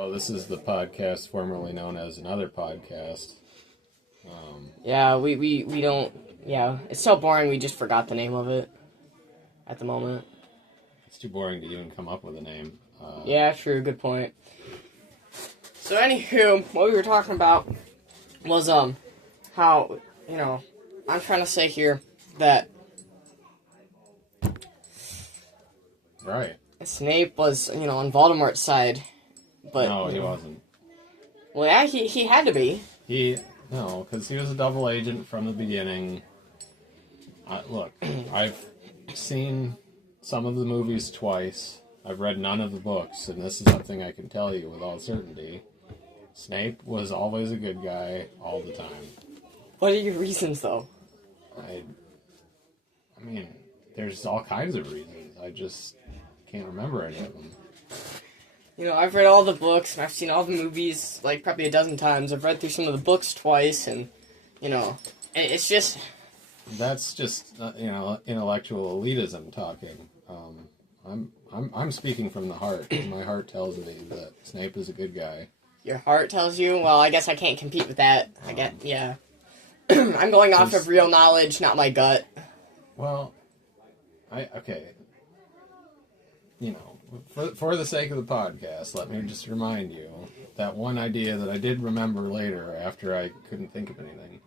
Oh, this is the podcast formerly known as Another Podcast. Yeah, we don't... Yeah, it's so boring we just forgot the name of it at the moment. It's too boring to even come up with a name. Yeah, true, good point. So anywho, what we were talking about was, how, I'm trying to say here that Right. Snape was, on Voldemort's side, but... No, he wasn't. Well, yeah, he had to be. No, because he was a double agent from the beginning. Look, I've seen some of the movies twice. I've read none of the books, and this is something I can tell you with all certainty. Snape was always a good guy all the time. What are your reasons, though? I mean, there's all kinds of reasons. I just can't remember any of them. I've read all the books, and I've seen all the movies, like, probably a dozen times. I've read through some of the books twice, and, it's just... That's just, intellectual elitism talking. I'm speaking from the heart. My heart tells me that Snape is a good guy. Your heart tells you? Well, I guess I can't compete with that. Yeah. I'm going off of real knowledge, not my gut. Well, okay. For the sake of the podcast, let me just remind you that one idea that I did remember later after I couldn't think of anything.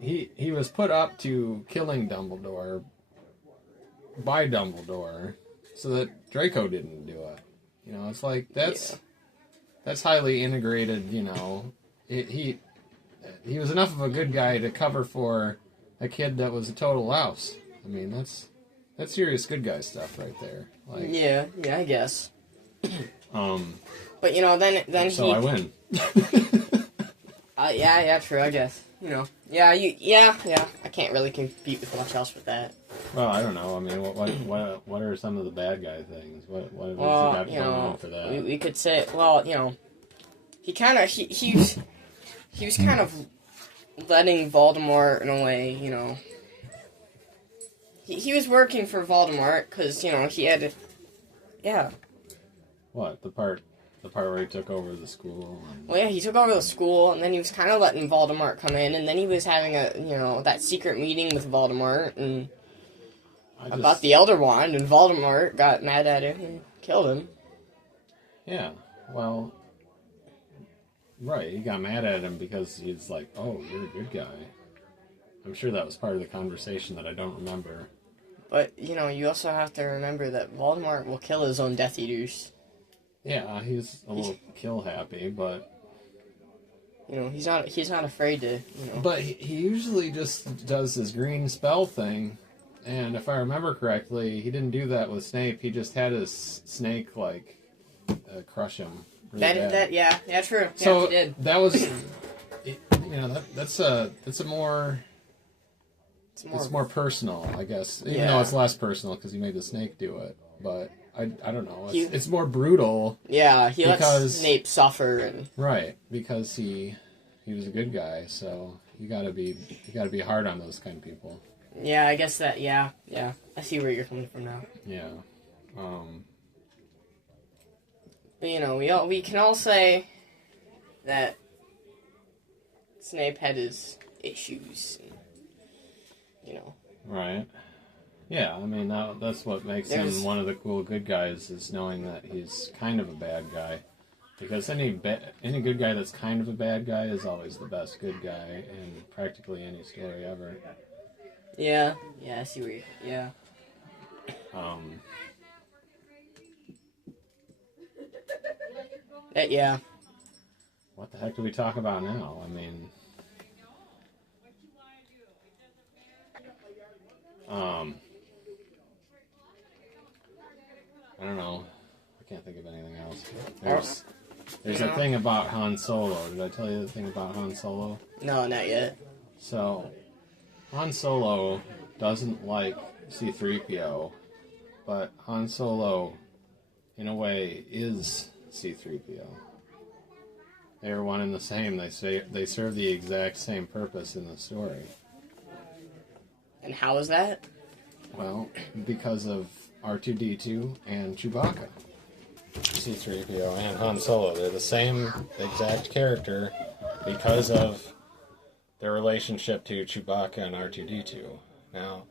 He was put up to killing Dumbledore by Dumbledore so that Draco didn't do it. It's like, that's highly integrated, He was enough of a good guy to cover for a kid that was a total louse. I mean, that's serious good guy stuff right there. Like, yeah, I guess. But then so I win. Yeah, true, I guess. Yeah. I can't really compete with much else with that. Well, I don't know. I mean, what are some of the bad guy things? What has he got going on for that? We could say, he kind of he was kind of letting Voldemort in a way, He was working for Voldemort because, he had... Yeah. What? The part where he took over the school? Well, yeah, he took over the school, and then he was kind of letting Voldemort come in, and then he was having that secret meeting with Voldemort, and about the Elder Wand, and Voldemort got mad at him and killed him. Yeah, well... Right, he got mad at him because he's like, oh, you're a good guy. I'm sure that was part of the conversation that I don't remember. But, you also have to remember that Voldemort will kill his own Death Eaters. Yeah, he's a little kill happy, but... he's not afraid to, But he usually just does this green spell thing, and if I remember correctly, he didn't do that with Snape. He just had his snake, crush him. Really bad. Yeah, true. So yeah, he did. That was, that's a more... It's more personal, I guess. Even though it's less personal because he made the snake do it. But I don't know. It's more brutal. Yeah, he lets Snape suffer and right, because he was a good guy. So you gotta be hard on those kind of people. Yeah, I guess that. Yeah. I see where you're coming from now. Yeah. But, we can all say that Snape had his issues. Right. Yeah, I mean, that's what makes him one of the cool good guys, is knowing that he's kind of a bad guy. Because any good guy that's kind of a bad guy is always the best good guy in practically any story ever. Yeah, I see where yeah. Yeah. What the heck do we talk about now? I mean... I don't know. I can't think of anything else. There's a thing about Han Solo. Did I tell you the thing about Han Solo? No, not yet. So, Han Solo doesn't like C-3PO, but Han Solo, in a way, is C-3PO. They are one and the same. They serve the exact same purpose in the story. And how is that? Well, because of R2-D2 and Chewbacca. C-3PO and Han Solo. They're the same exact character because of their relationship to Chewbacca and R2-D2. Now,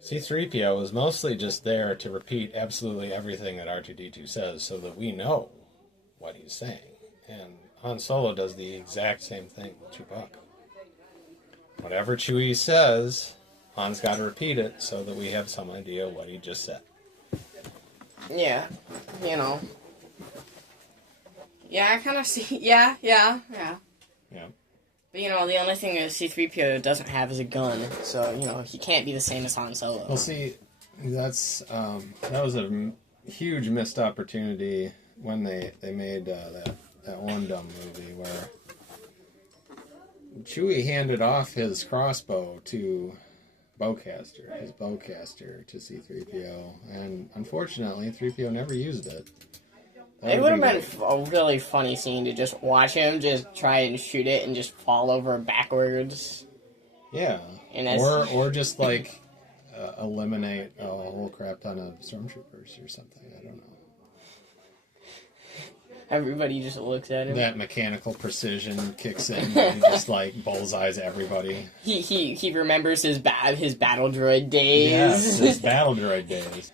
C-3PO is mostly just there to repeat absolutely everything that R2-D2 says so that we know what he's saying. And Han Solo does the exact same thing with Chewbacca. Whatever Chewie says, Han's got to repeat it so that we have some idea what he just said. Yeah, you know. Yeah, I kind of see. Yeah. Yeah. But, you know, the only thing that C-3PO doesn't have is a gun, so, you know, he can't be the same as Han Solo. Well, see, that was a huge missed opportunity when they made that one dumb movie where Chewie handed off his crossbow to his bowcaster to C-3PO, and unfortunately 3PO never used it. It would have been a really funny scene to just watch him just try and shoot it and just fall over backwards. Yeah, or just like eliminate a whole crap ton of stormtroopers or something. I don't know. Everybody just looks at him. That mechanical precision kicks in and he just like bullseyes everybody. He remembers his battle droid days. Yes, his battle droid days.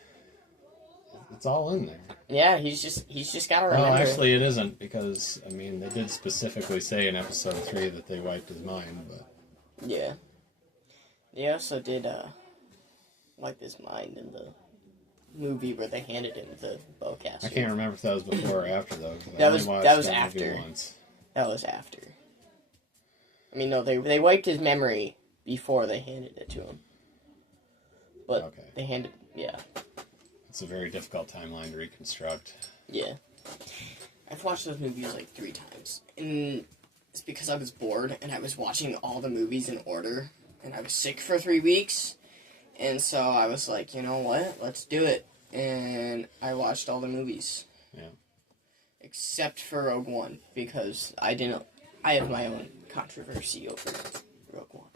It's all in there. Yeah, he's just got to remember. Well, actually, it isn't because I mean they did specifically say in Episode 3 that they wiped his mind, but yeah, they also did wipe his mind in the movie where they handed him the bowcaster. I can't remember if that was before or after though. That was after. That was after. I mean, no, they wiped his memory before they handed it to him. But okay. They handed, yeah. It's a very difficult timeline to reconstruct. Yeah. I've watched those movies like 3 times. And it's because I was bored and I was watching all the movies in order. And I was sick for 3 weeks. And so I was like, you know what? Let's do it. And I watched all the movies. Yeah. Except for Rogue One, because I have my own controversy over Rogue One.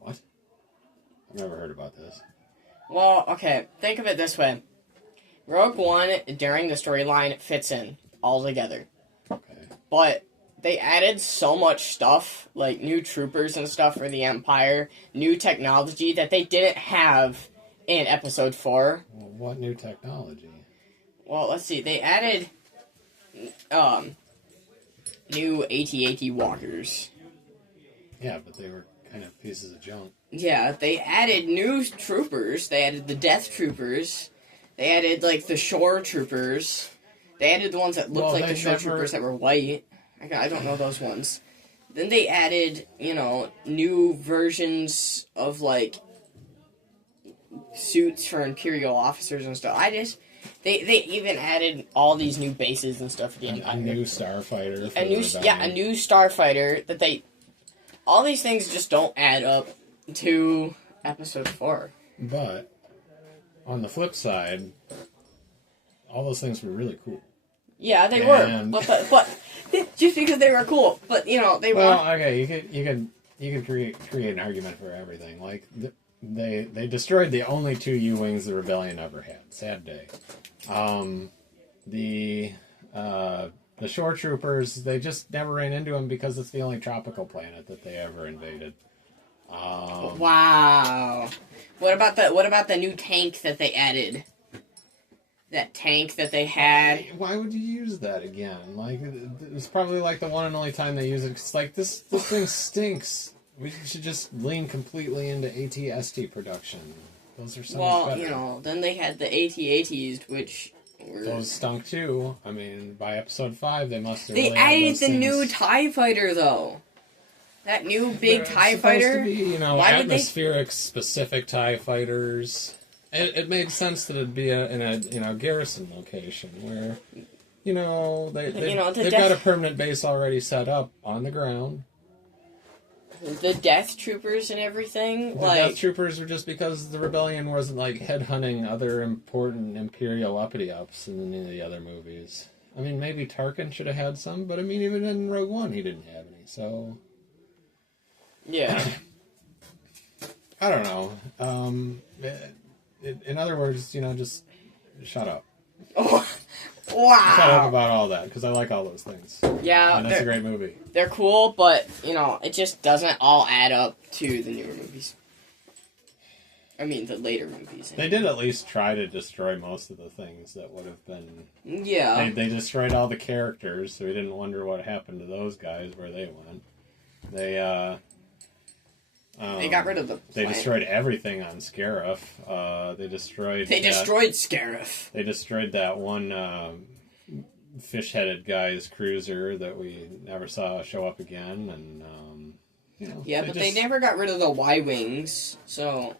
What? I've never heard about this. Well, okay, think of it this way. Rogue One, during the storyline, fits in all together. Okay. But they added so much stuff, like new troopers and stuff for the Empire, new technology that they didn't have in Episode 4. Well, what new technology? Well, let's see. They added new AT-AT walkers. Yeah, but they were kind of pieces of junk. Yeah, they added new troopers. They added the Death Troopers. They added, like, the Shore Troopers. They added the ones that looked like the Shore Troopers that were white. I don't know those ones. Then they added, you know, new versions of, like, suits for Imperial officers and stuff. They even added all these new bases and stuff for the Empire. A new starfighter. A new starfighter that they... All these things just don't add up to Episode 4. But, on the flip side, all those things were really cool. Yeah, they were. But just because they were cool. But, you know, they were... Well, okay, you could create an argument for everything. Like, they destroyed the only 2 U-Wings the Rebellion ever had. Sad day. The Shore Troopers, they just never ran into them because it's the only tropical planet that they ever invaded. Wow. What about the new tank that they added? That tank that they had. Why would you use that again? Like, it's probably like the one and only time they use it. It's like, this thing stinks. We should just lean completely into AT-ST production. Those are so much better. Well, you know, then they had the AT-ATs, which were... Those stunk too. I mean, by Episode 5, they must have They really added the new TIE Fighter, though. That new big TIE Fighter. To be, you know, atmospheric specific TIE Fighters. It made sense that it'd be in a garrison location where, you know, they've got a permanent base already set up on the ground. The Death Troopers and everything. The Death Troopers were just because the Rebellion wasn't like headhunting other important Imperial uppity-ups in any of the other movies. I mean, maybe Tarkin should have had some, but I mean, even in Rogue One, he didn't have any. So, yeah. I don't know. in other words, just shut up. Oh, Shut up wow. about all that, because I like all those things. Yeah, And that's a great movie. they're cool, but, it just doesn't all add up to the newer movies. I mean, the later movies. They did at least try to destroy most of the things that would have been... Yeah. They destroyed all the characters, so we didn't wonder what happened to those guys, where they went. They got rid of the They planet. destroyed everything on Scarif. They destroyed... They destroyed Scarif. They destroyed that one fish-headed guy's cruiser that we never saw show up again, and Yeah, but they never got rid of the Y-Wings, so...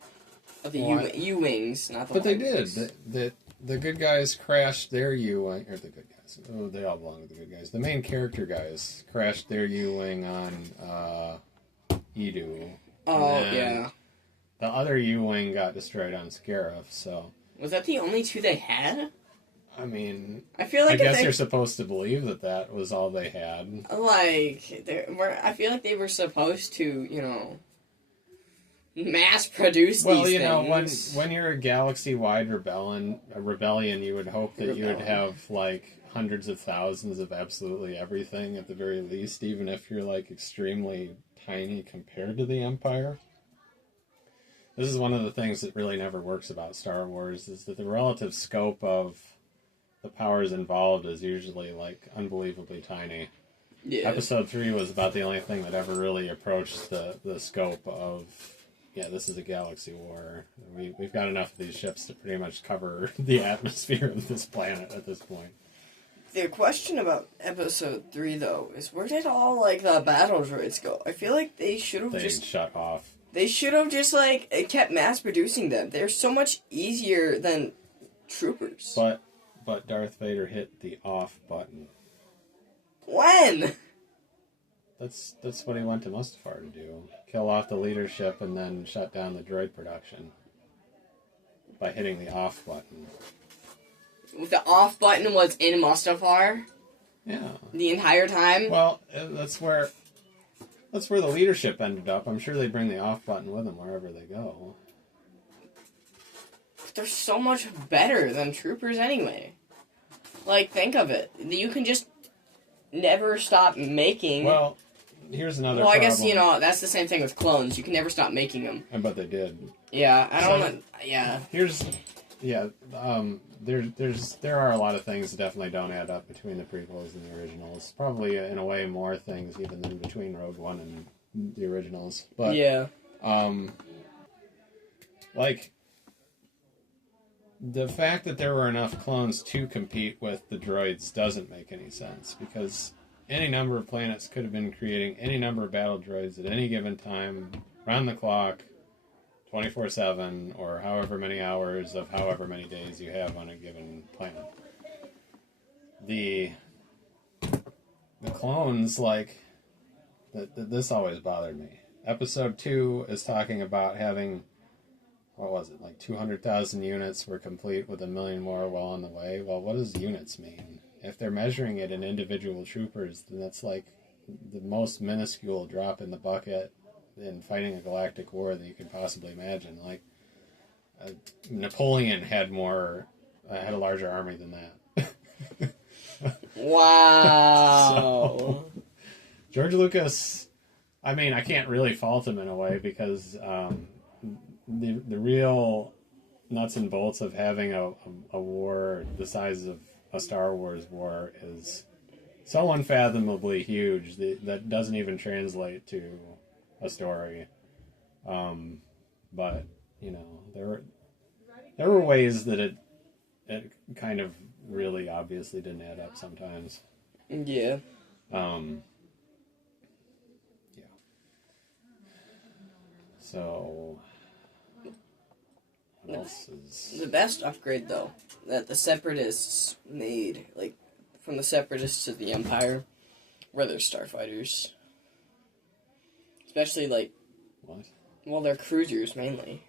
The U-Wings, not the But they Y-Wings. did. The good guys crashed their U-Wing, or the good guys. Oh, they all belong to the good guys. The main character guys crashed their U-Wing on Edu. Oh, And yeah. The other U-Wing got destroyed on Scarif, so... Was that the only two they had? I mean... I feel like I guess you're supposed to believe that was all they had. I feel like they were supposed to, mass produce these things. when you're a galaxy-wide rebellion, you would hope that you would have, hundreds of thousands of absolutely everything at the very least, even if you're, extremely tiny compared to the Empire. This is one of the things that really never works about Star Wars, is that the relative scope of the powers involved is usually, unbelievably tiny. Yeah. Episode 3 was about the only thing that ever really approached the scope of, this is a galaxy war. We've got enough of these ships to pretty much cover the atmosphere of this planet at this point. The question about Episode 3, though, is where did all, the battle droids go? I feel like they should have just... shut off. They should have just, kept mass-producing them. They're so much easier than troopers. But Darth Vader hit the off button. When? That's what he went to Mustafar to do. Kill off the leadership and then shut down the droid production. By hitting the off button. The off button was in Mustafar? Yeah. The entire time? Well, that's where the leadership ended up. I'm sure they bring the off button with them wherever they go. They're so much better than troopers anyway. Think of it. You can just never stop making... Well, here's another problem. I guess, that's the same thing with clones. You can never stop making them. But they did. Yeah, I don't... Yeah. There are a lot of things that definitely don't add up between the prequels and the originals. Probably, in a way, more things even than between Rogue One and the originals. But, yeah. The fact that there were enough clones to compete with the droids doesn't make any sense, because any number of planets could have been creating any number of battle droids at any given time, round the clock, 24/7, or however many hours of however many days you have on a given planet. The clones, this always bothered me. Episode 2 is talking about having... What was it, 200,000 units were complete with 1 million more well on the way? Well, what does units mean? If they're measuring it in individual troopers, then that's the most minuscule drop in the bucket in fighting a galactic war that you could possibly imagine. Napoleon had a larger army than that. Wow. So, George Lucas, I can't really fault him in a way, because... The real nuts and bolts of having a war the size of a Star Wars war is so unfathomably huge that doesn't even translate to a story. But there were ways that it kind of really obviously didn't add up sometimes. Yeah. So. What else is... The best upgrade, though, that the Separatists made, from the Separatists to the Empire, were their starfighters. Especially, What? Well, they're cruisers, mainly.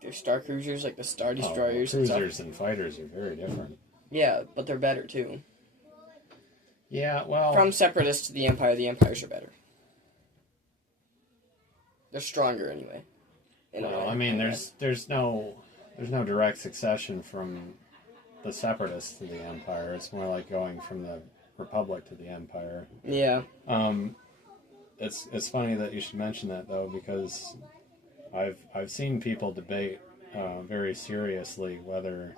They're star cruisers, like the Star Destroyers and stuff. Cruisers and fighters are very different. Yeah, but they're better, too. Yeah, well... From Separatists to the Empires are better. They're stronger, anyway. Well, there's no... there's no direct succession from the Separatists to the Empire. It's more like going from the Republic to the Empire. Yeah. It's funny that you should mention that though, because I've seen people debate very seriously whether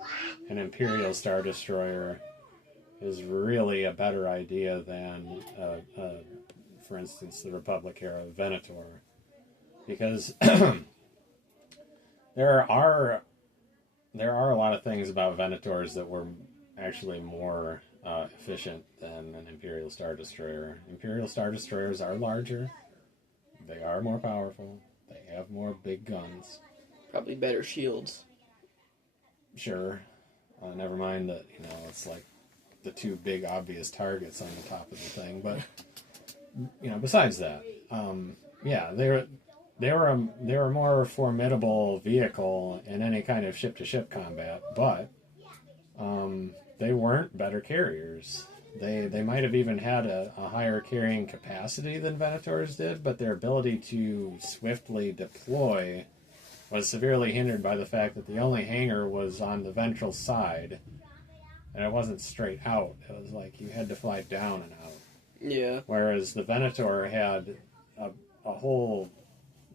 an Imperial Star Destroyer is really a better idea than, for instance, the Republic era Venator, because there are a lot of things about Venators that were actually more efficient than an Imperial Star Destroyer. Imperial Star Destroyers are larger, they are more powerful, they have more big guns. Probably better shields. Sure. Never mind that, it's like the two big obvious targets on the top of the thing. But, besides that, yeah, they were a more formidable vehicle in any kind of ship-to-ship combat, but they weren't better carriers. They might have even had a higher carrying capacity than Venators did, but their ability to swiftly deploy was severely hindered by the fact that the only hangar was on the ventral side, and it wasn't straight out. It was like you had to fly down and out. Yeah. Whereas the Venator had a whole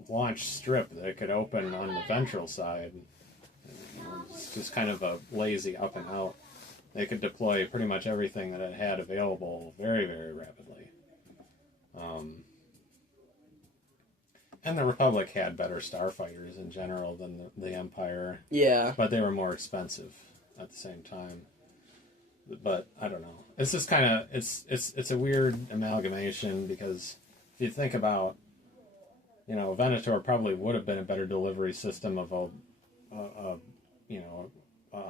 launch strip that could open on the ventral side. It's just kind of a lazy up and out. They could deploy pretty much everything that it had available very, very rapidly. And the Republic had better starfighters in general than the Empire. Yeah. But they were more expensive at the same time. But I don't know. It's just kind of it's a weird amalgamation, because if you think about, Venator probably would have been a better delivery system of a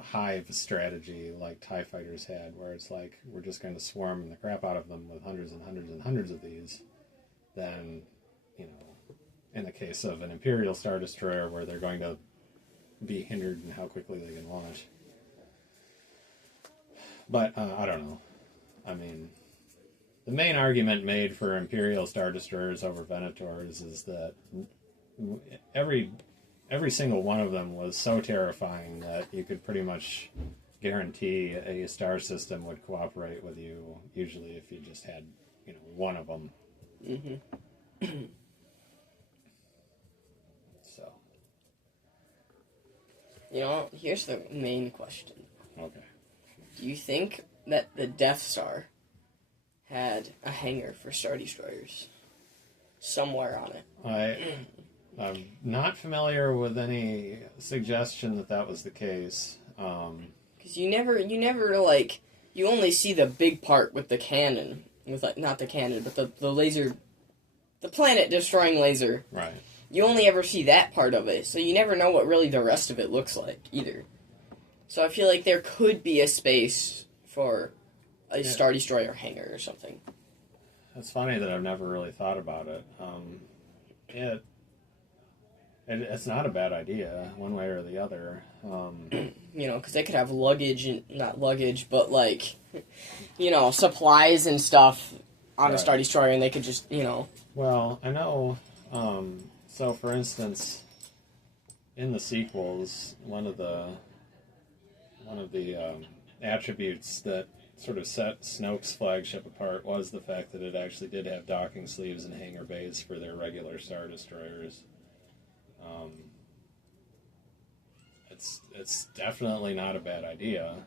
hive strategy like TIE fighters had, where it's like we're just going to swarm the crap out of them with hundreds and hundreds and hundreds of these, than in the case of an Imperial Star Destroyer, where they're going to be hindered in how quickly they can launch. But, I don't know. I mean, the main argument made for Imperial Star Destroyers over Venators is that every single one of them was so terrifying that you could pretty much guarantee a star system would cooperate with you, usually if you just had, one of them. Mm-hmm. Here's the main question. Okay. Do you think that the Death Star had a hangar for Star Destroyers somewhere on it? I'm not familiar with any suggestion that was the case. Because you never you only see the big part with the cannon, with not the cannon, but the laser, the planet destroying laser. Right. You only ever see that part of it, so you never know what really the rest of it looks like, either. So I feel like there could be a space for a Star Destroyer hangar or something. It's funny that I've never really thought about it. It's not a bad idea, one way or the other. Because they could have luggage, and not luggage, but, supplies and stuff on a Star Destroyer, and they could just, Well, I know... So, for instance, in the sequels, one of the attributes that sort of set Snoke's flagship apart was the fact that it actually did have docking sleeves and hangar bays for their regular Star Destroyers. It's definitely not a bad idea,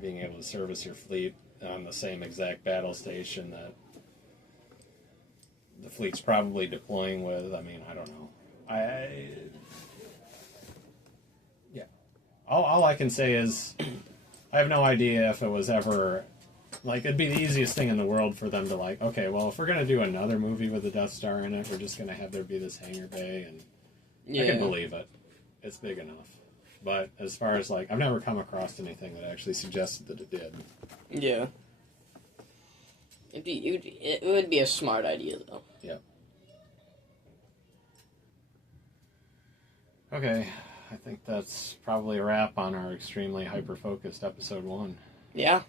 being able to service your fleet on the same exact battle station that the fleet's probably deploying with. I mean, I don't know. All I can say is I have no idea if it was ever... it'd be the easiest thing in the world for them to okay, well, if we're going to do another movie with the Death Star in it, we're just going to have there be this hangar bay, and I can believe it. It's big enough. But as far as, I've never come across anything that actually suggested that it did. Yeah. It would be a smart idea, though. Yeah. Okay, I think that's probably a wrap on our extremely hyper-focused episode 1. Yeah.